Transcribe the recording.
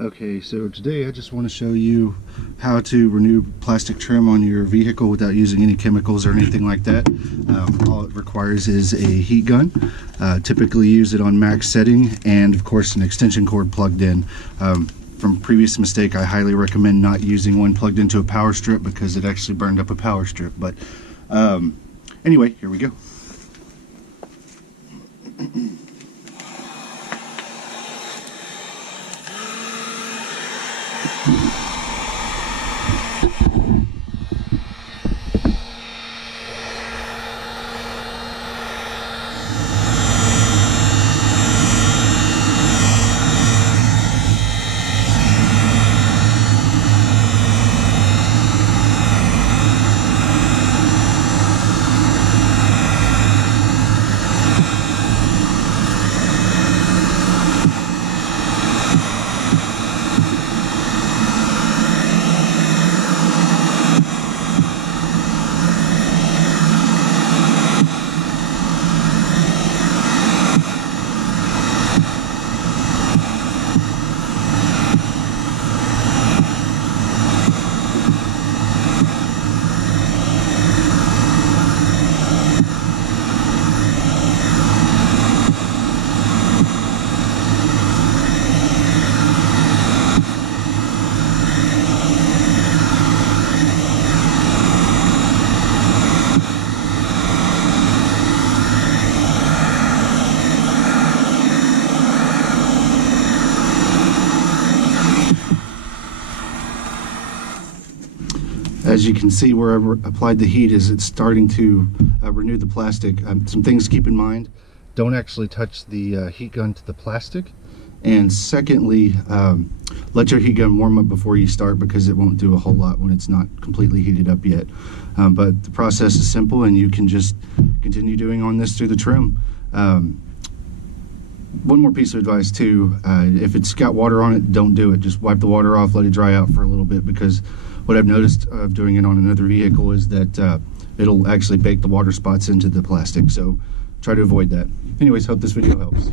Okay, so today I just want to show you how to renew plastic trim on your vehicle without using any chemicals or anything like that. All it requires is a heat gun. Typically use it on max setting, and of course an extension cord plugged in. From previous mistake, I highly recommend not using one plugged into a power strip because it actually burned up a power strip. But anyway, here we go. As you can see, where I've applied the heat is it's starting to renew the plastic. Some things to keep in mind: don't actually touch the heat gun to the plastic, and secondly, let your heat gun warm up before you start, because it won't do a whole lot when it's not completely heated up yet. But the process is simple, and you can just continue doing on this through the trim. One more piece of advice too: if it's got water on it, don't do it. Just wipe the water off, let it dry out for a little bit, because what I've noticed of doing it on another vehicle is that it'll actually bake the water spots into the plastic. So try to avoid that. Anyways, hope this video helps.